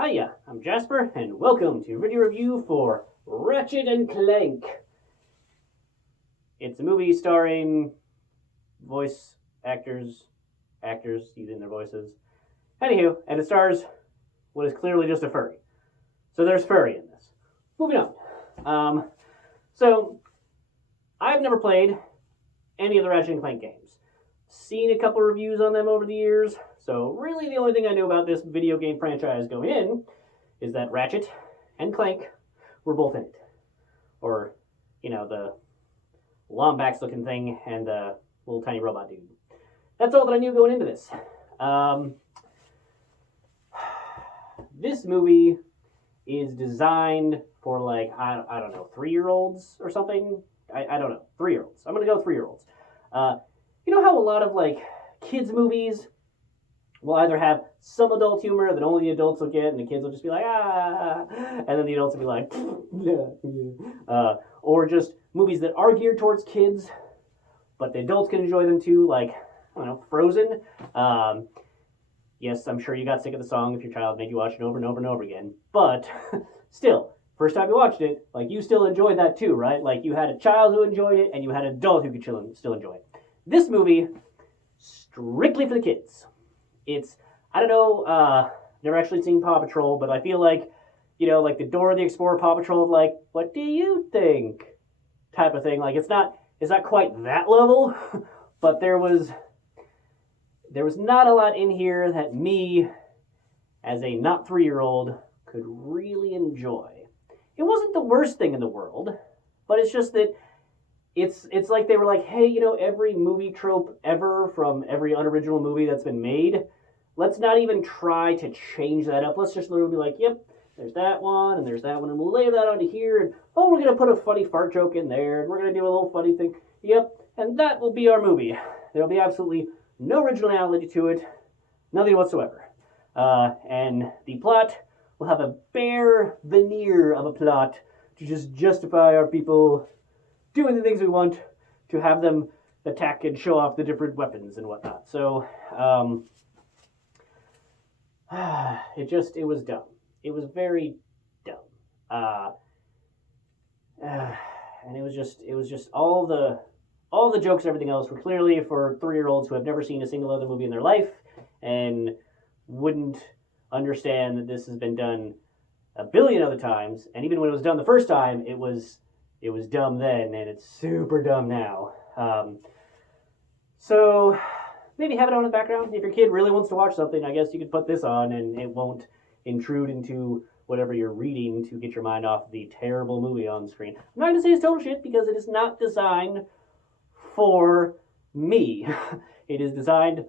Hiya, I'm Jasper, and welcome to video review for Ratchet and Clank. It's a movie starring voice actors using their voices. Anywho, and it stars what is clearly just a furry. So there's furry in this. Moving on. So I've never played any of the Ratchet and Clank games. Seen a couple reviews on them over the years. So really the only thing I knew about this video game franchise going in is that Ratchet and Clank were both in it. Or, the Lombax looking thing and the little tiny robot dude. That's all that I knew going into this. This movie is designed for I don't know, 3-year-olds or something? I don't know, 3-year-olds. I'm going to go 3-year-olds. You know how a lot of kids movies will either have some adult humor that only the adults will get, and the kids will just be like, ah, and then the adults will be like, yeah. Or just movies that are geared towards kids, but the adults can enjoy them too, like, I don't know, Frozen. Yes, I'm sure you got sick of the song if your child made you watch it over and over and over again, but still, first time you watched it, you still enjoyed that too, right? You had a child who enjoyed it, and you had an adult who could still enjoy it. This movie, strictly for the kids. It's, I don't know, never actually seen Paw Patrol, but I feel like the Dora the Explorer Paw Patrol of what do you think? Type of thing. It's not quite that level, but there was not a lot in here that me, as a not 3-year-old, could really enjoy. It wasn't the worst thing in the world, but it's just that it's like they were like, hey, every movie trope ever from every unoriginal movie that's been made, let's not even try to change that up. Let's just literally be like, yep, there's that one, and there's that one, and we'll lay that onto here, and we're going to put a funny fart joke in there, and we're going to do a little funny thing. Yep, and that will be our movie. There'll be absolutely no originality to it, nothing whatsoever. And the plot will have a bare veneer of a plot to just justify our people doing the things we want to have them attack and show off the different weapons and whatnot. So, it was dumb. It was very dumb. And it was just all the jokes and everything else were clearly for 3-year-olds who have never seen a single other movie in their life and wouldn't understand that this has been done a billion other times. And even when it was done the first time, it was dumb then, and it's super dumb now. So maybe have it on in the background. If your kid really wants to watch something, I guess you could put this on, and it won't intrude into whatever you're reading to get your mind off the terrible movie on screen. I'm not going to say it's total shit, because it is not designed for me. It is designed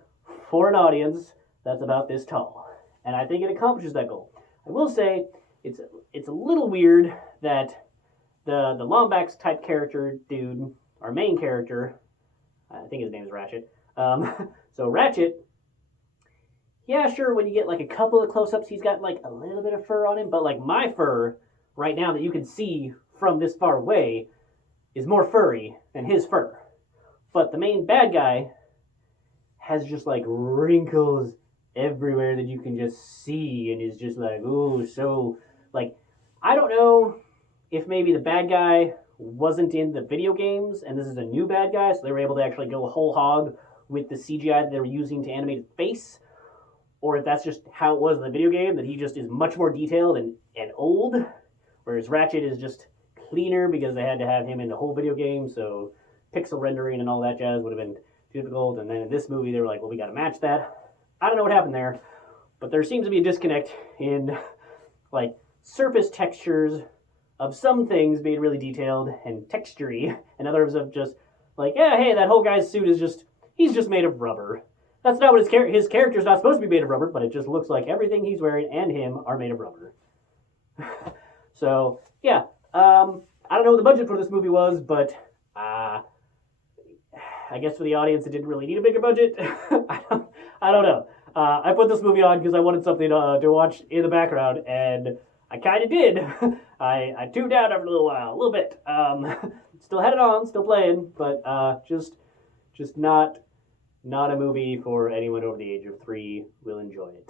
for an audience that's about this tall, and I think it accomplishes that goal. I will say it's a little weird that the Lombax type character dude, our main character, I think his name is Ratchet. So Ratchet, yeah, sure, when you get a couple of close-ups, he's got a little bit of fur on him, but my fur right now that you can see from this far away is more furry than his fur. But the main bad guy has just wrinkles everywhere that you can just see, and is just ooh, so I don't know if maybe the bad guy wasn't in the video games and this is a new bad guy, so they were able to actually go whole hog with the CGI that they were using to animate his face, or if that's just how it was in the video game, that he just is much more detailed and old, whereas Ratchet is just cleaner because they had to have him in the whole video game, so pixel rendering and all that jazz would have been difficult, and then in this movie they were like, well, we got to match that. I don't know what happened there, but there seems to be a disconnect in surface textures of some things being really detailed and textury, and others of just yeah, hey, that whole guy's suit is he's just made of rubber. That's not what his character's not supposed to be made of rubber, but it just looks like everything he's wearing and him are made of rubber. So, yeah, I don't know what the budget for this movie was, but I guess for the audience it didn't really need a bigger budget. I don't know. I put this movie on because I wanted something to watch in the background, and I kind of did. I tuned out after a little bit. Still had it on, still playing, but just not a movie for anyone over the age of 3 will enjoy it.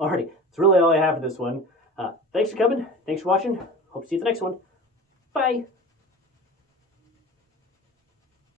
Alrighty, that's really all I have for this one. Thanks for coming. Thanks for watching. Hope to see you at the next one. Bye.